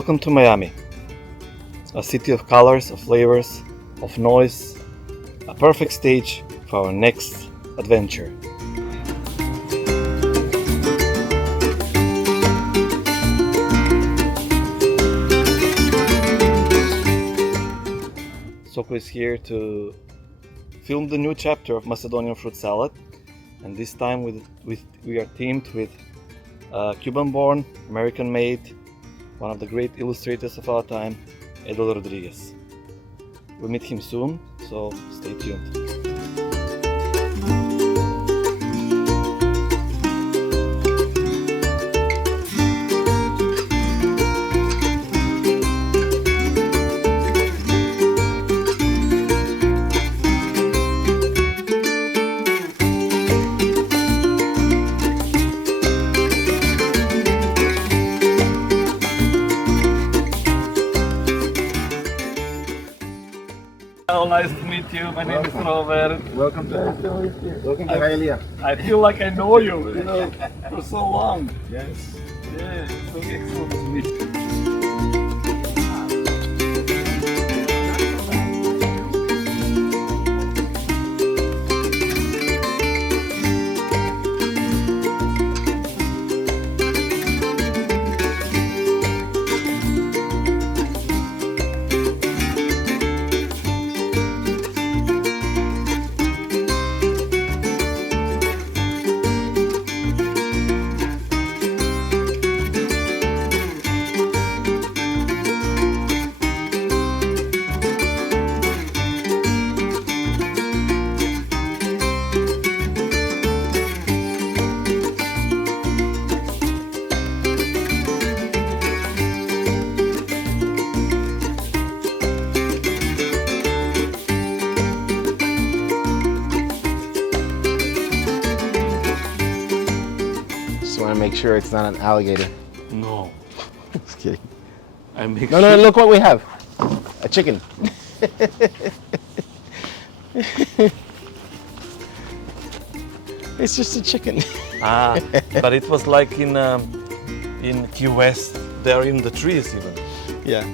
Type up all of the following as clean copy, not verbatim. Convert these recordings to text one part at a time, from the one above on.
Welcome to Miami, a city of colors, of flavors, of noise, a perfect stage for our next adventure. Soko is here to film the new chapter of Macedonian Fruit Salad, and this time we are teamed with Cuban-born, American-made, one of the great illustrators of our time, Edel Rodriguez. We'll meet him soon, so stay tuned. Hello, nice to meet you. My name is Robert. Welcome to Hialeah. I feel like I know you, for so long. Yes. Yeah, so excellent to meet you. Just want to make sure it's not an alligator. No, Just kidding. I make No, look what we have. A chicken. It's just a chicken. But it was like in Key West, they're in the trees even. Yeah.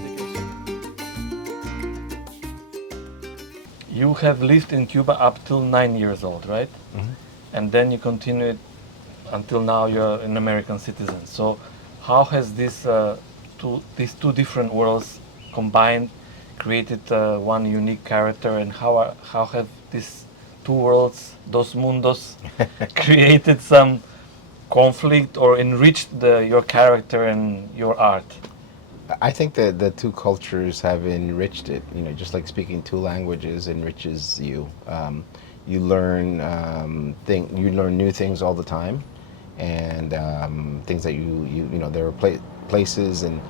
You have lived in Cuba up till 9 years old, right? Mhm. And then you continued until now you're an American citizen. So how has these two different worlds combined created one unique character, and how have these two worlds, dos mundos, created some conflict or enriched your character and your art? I think that the two cultures have enriched it. You know, just like speaking two languages enriches you. You learn you learn new things all the time, and things that you know, there are places and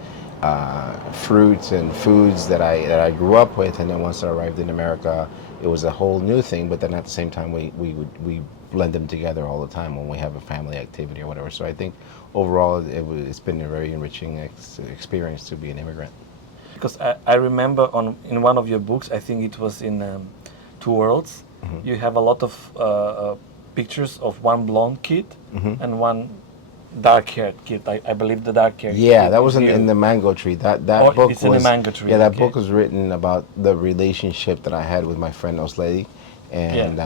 fruits and foods that I grew up with, and then once I arrived in America, it was a whole new thing. But then at the same time, we blend them together all the time when we have a family activity or whatever. So I think overall it's been a very enriching experience to be an immigrant. Because I remember in one of your books, I think it was in Two Worlds, Mm-hmm. you have a lot of pictures of one blonde kid Mm-hmm. and one dark-haired kid. I believe the dark-haired Yeah, kid that was is in you. the Mango Tree. That Oh, book it's was in the Mango Tree. Yeah, that okay. book was written about the relationship that I had with my friend Osledi, and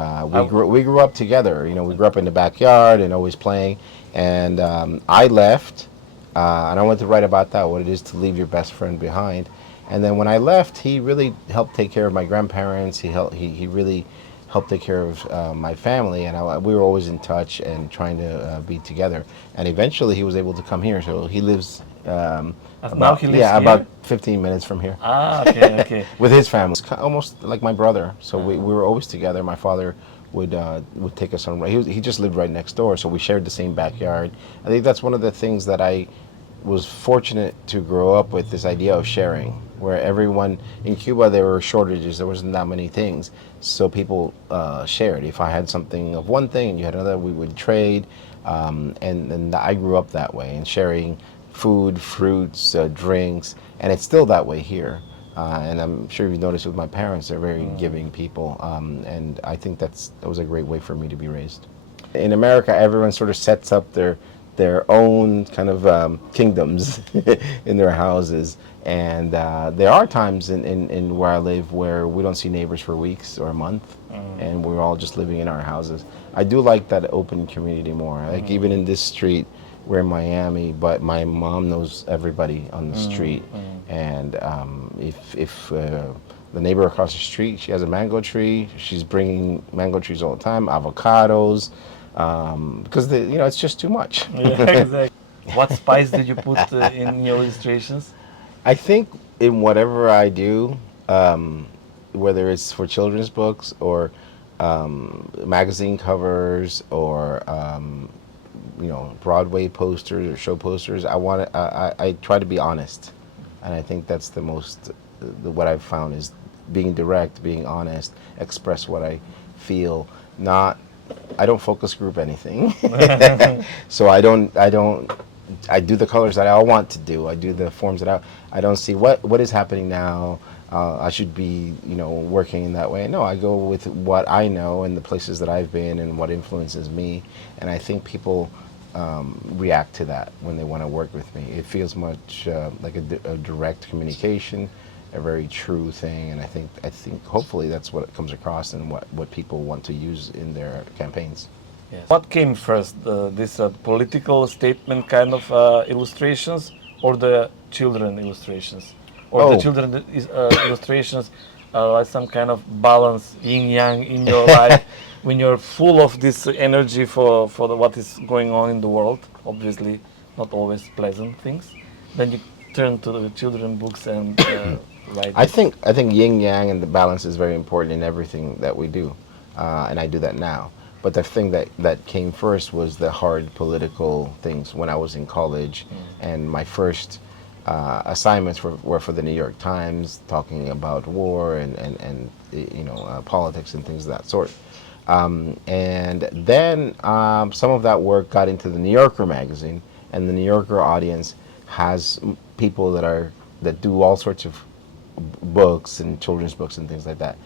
we grew up together. You know, we grew up in the backyard and always playing. And I left, and I wanted to write about that, what it is to leave your best friend behind. And then when I left, he really helped take care of my grandparents. He really helped take care of my family, and we were always in touch and trying to be together. And eventually, he was able to come here. So he lives Now he lives here? about 15 minutes from here Okay, okay. with his family. It's almost like my brother. So we were always together. My father would take us on. He just lived right next door, so we shared the same backyard. I think that's one of the things that I was fortunate to grow up with, this idea of sharing, where everyone in Cuba, there were shortages, there wasn't that many things, so people shared. If I had something of one thing and you had another, we would trade, and I grew up that way, and sharing food, fruits, drinks, and it's still that way here. And I'm sure you've noticed with my parents, they're very giving people, and I think that was a great way for me to be raised. In America, everyone sort of sets up their their own kind of kingdoms in their houses. And there are times in where I live where we don't see neighbors for weeks or a month, and we're all just living in our houses. I do like that open community more. Like even in this street, we're in Miami, but my mom knows everybody on the street. And if the neighbor across the street, she has a mango tree, she's bringing mango trees all the time, avocados, because it's just too much. Yeah, exactly. What spice did you put in your illustrations? I think in whatever I do, whether it's for children's books or magazine covers or Broadway posters or show posters, I try to be honest, and I think that's what I've found is being direct, being honest, express what I feel. I don't focus group anything, so I do the colors that I want to do. I do the forms that I don't see what is happening now. I should be, working in that way. No, I go with what I know and the places that I've been and what influences me. And I think people react to that when they want to work with me. It feels much like a direct communication, a very true thing. And I think hopefully that's what comes across and what people want to use in their campaigns. Yes. What came first, this political statement kind of illustrations or the children illustrations? Or the children illustrations are like some kind of balance, yin-yang in your life when you're full of this energy for what is going on in the world, obviously not always pleasant things, then you turn to the children books and write. I think yin-yang and the balance is very important in everything that we do, and I do that now. But the thing that came first was the hard political things when I was in college, and my first assignments were for the New York Times, talking about war and politics and things of that sort. And then some of that work got into the New Yorker magazine, and the New Yorker audience has people that do all sorts of books and children's books and things like that.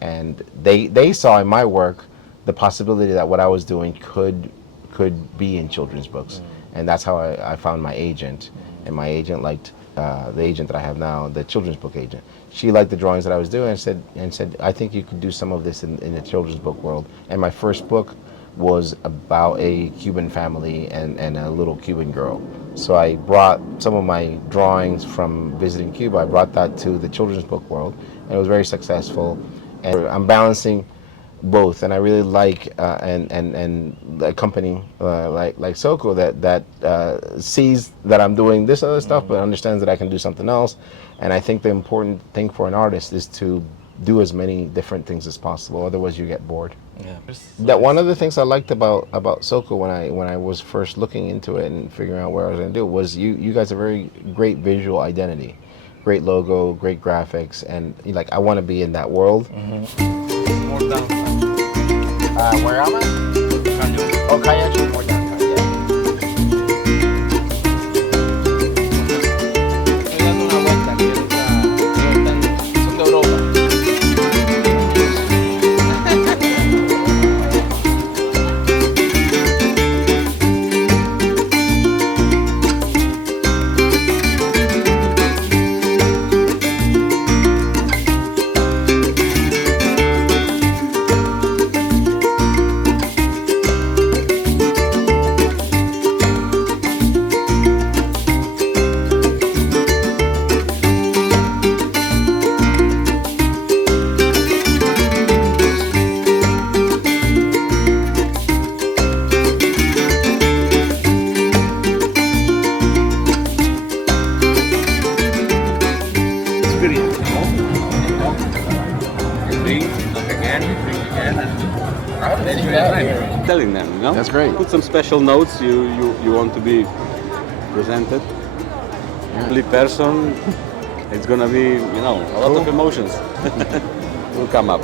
And they saw in my work the possibility that what I was doing could be in children's books. And that's how I found my agent. And my agent liked the agent that I have now, the children's book agent. She liked the drawings that I was doing and said, I think you could do some of this in the children's book world. And my first book was about a Cuban family and a little Cuban girl. So I brought some of my drawings from visiting Cuba, I brought that to the children's book world, and it was very successful. And I'm balancing both, and I really like and a company like Soko that sees that I'm doing this other stuff, but understands that I can do something else. And I think the important thing for an artist is to do as many different things as possible. Otherwise, you get bored. Yeah. That one of the things I liked about Soko when I was first looking into it and figuring out what I was going to do was you guys have a very great visual identity, great logo, great graphics, and I want to be in that world. More down. Where am I? Oh, Kayachi, more downtown, yeah. Estoy dando una vuelta, que son de Europa. Telling them, That's great. Put some special notes you want to be presented. Every person, it's gonna be, a lot of emotions will come up.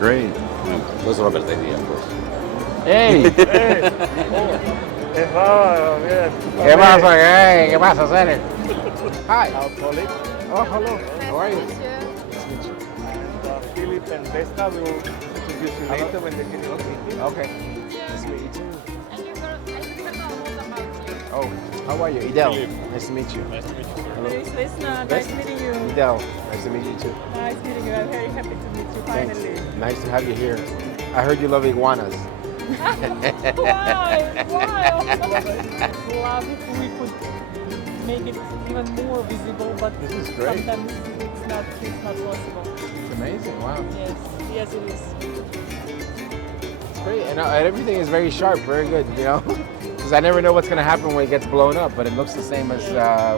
Great. It was Robert's idea, of course. Hey! ¿Qué pasa? Hey, ¿qué pasa, Senate? Hi. Our colleague, Oh, hello. How are you? and Philip and Vesta will introduce you later when they finish meeting. Okay. And I remember a lot about you. Oh, how are you? Edel. Philip. Nice to meet you. Nice to meet you, sir. Hey, Vesna, nice meeting you. Edel. Nice to meet you too. Nice meeting you. I'm very happy to meet you Thanks. finally. Nice to have you here. I heard you love iguanas. Why? Why? Love if we could make it even more visible, but This is great. sometimes it's not possible. It's amazing. Wow. Yes, it is. It's great. And everything is very sharp, very good, you know? Because I never know what's going to happen when it gets blown up, but it looks the same as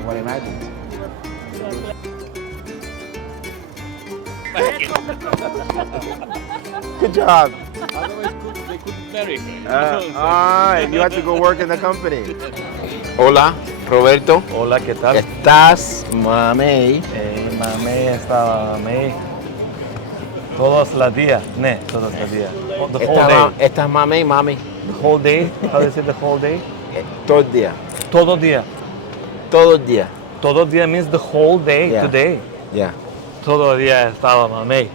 what I imagined. Good job. Otherwise, they couldn't marry her. You have to go work in the company. Hola, Roberto. Hola, ¿qué tal? Estás, mamey. Mamey, está mamey. Todos los días. Ne, todos los días. Oh, the whole day. Estás mamey, mami. The whole day. How do you say the whole day? Todo día. Todo día. Todo día. Todo día means the whole day, Yeah. today. Yeah. Todo día estaba mamey.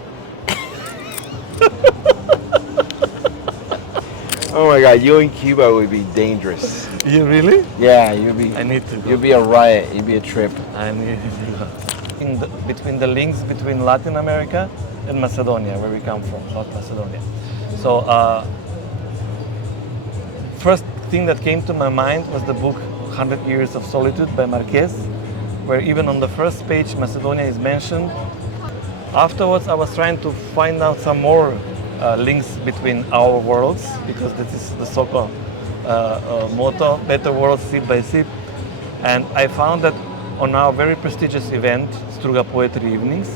Oh my God, you in Cuba would be dangerous. You really? Yeah, you'd be. I need to go. You'd be a riot. You'd be a trip. I need to go. Between the links between Latin America and Macedonia, where we come from, South Macedonia. So, first thing that came to my mind was the book 100 Years of Solitude by Marquez, where even on the first page Macedonia is mentioned. Afterwards, I was trying to find out some more links between our worlds, because this is the Soko motto, better world sip by sip. And I found that on our very prestigious event, Struga Poetry Evenings,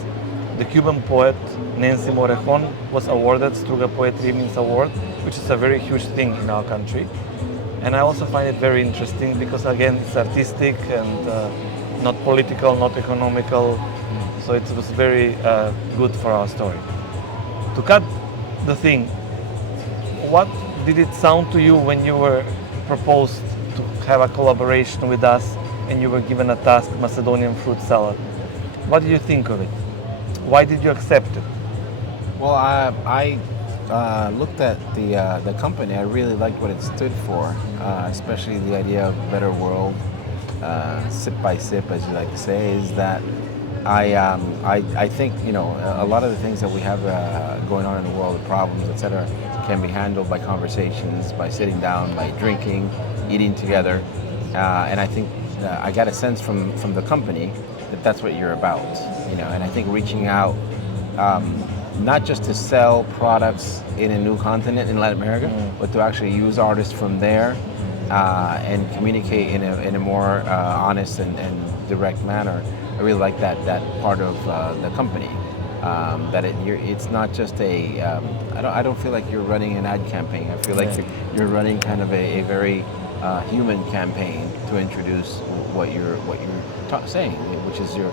the Cuban poet Nancy Morejon was awarded Struga Poetry Evenings Award, which is a very huge thing in our country. And I also find it very interesting because, again, it's artistic and not political, not economical. So it was very good for our story. To cut the thing, what did it sound to you when you were proposed to have a collaboration with us and you were given a task, Macedonian Fruit Salad? What did you think of it? Why did you accept it? Well, I looked at the company. I really liked what it stood for, especially the idea of better world, sip by sip, as you like to say. Is that I think a lot of the things that we have going on in the world, the problems, etc., can be handled by conversations, by sitting down, by drinking, eating together, and I think I got a sense from the company that that's what you're about, and I think reaching out. Not just to sell products in a new continent in Latin America, but to actually use artists from there and communicate in a more honest and direct manner. I really like that part of the company. That it's not just a. I don't feel like you're running an ad campaign. I feel like you're running kind of a very human campaign to introduce what you're saying, which is your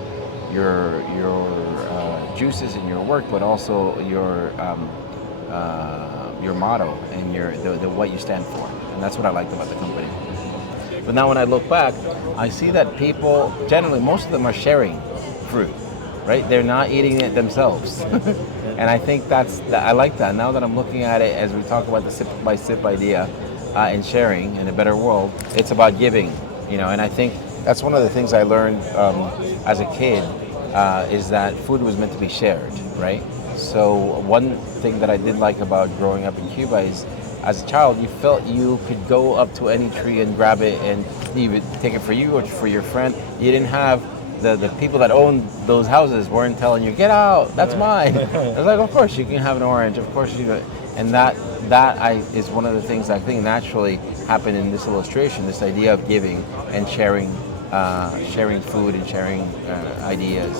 juices in your work, but also your motto and the what you stand for, and that's what I liked about the company. But now when I look back, I see that people generally, most of them are sharing fruit, right? They're not eating it themselves, and I think I like that. Now that I'm looking at it as we talk about the sip by sip idea and sharing in a better world, it's about giving, and I think that's one of the things I learned as a kid. Is that food was meant to be shared, right? So one thing that I did like about growing up in Cuba is, as a child, you felt you could go up to any tree and grab it and you would take it for you or for your friend. You didn't have the people that owned those houses weren't telling you, get out, that's mine. I was like, of course you can have an orange, of course you can. And that is one of the things I think naturally happened in this illustration, this idea of giving and sharing food and sharing ideas.